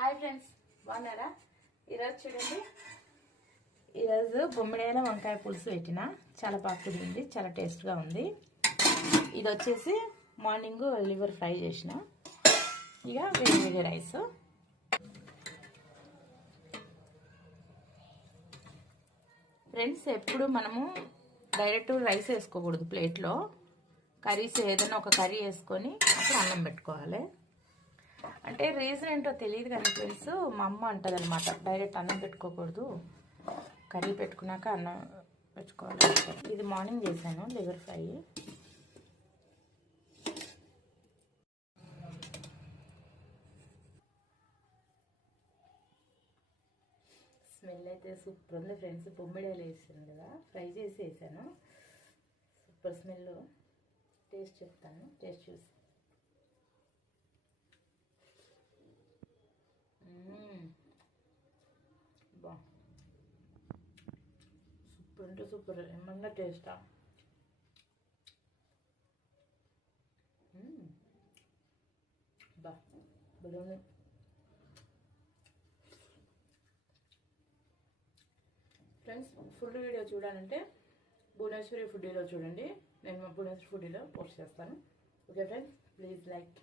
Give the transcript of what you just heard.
Hi friends, బాగున్నారా? ఈరోజు చూడండి, ఈరోజు బొమ్మిడైన వంకాయ పులుసు పెట్టిన చాలా బాగా కుదిరింది, చాలా టేస్ట్గా ఉంది. ఇది వచ్చేసి మార్నింగ్ లివర్ ఫ్రై చేసిన, ఇక వేడి రైస్. ఫ్రెండ్స్, ఎప్పుడు మనము డైరెక్ట్ రైస్ వేసుకోకూడదు. ప్లేట్లో కర్రీస్ ఏదైనా ఒక కర్రీ వేసుకొని అప్పుడు అన్నం పెట్టుకోవాలి. అంటే రీజన్ ఏంటో తెలియదు కానీ ఫ్రెండ్స్, మా అమ్మ అంటది అనమాట, డైరెక్ట్ అన్నం పెట్టుకోకూడదు, కర్రీ పెట్టుకున్నాక అన్నం పెట్టుకోవాలి. ఇది మార్నింగ్ చేశాను లివర్ ఫ్రై. స్మెల్ అయితే సూపర్ ఉంది ఫ్రెండ్స్. బొమ్మిడాయలు వేసాను కదా, ఫ్రై చేసి వేసాను. Super smell. టేస్ట్ చెప్తాను, టేస్ట్ చూసి. బా, సూపర్ అంటే సూపర్. ఏమన్నా టేస్టా? బా, బలూన్. ఫ్రెండ్స్, ఫుడ్ వీడియో చూడాలంటే భువనేశ్వరి ఫుడ్డీలో చూడండి. నేను భువనేశ్వరి ఫుడ్డీలో పోస్ట్ చేస్తాను. Okay friends, please like.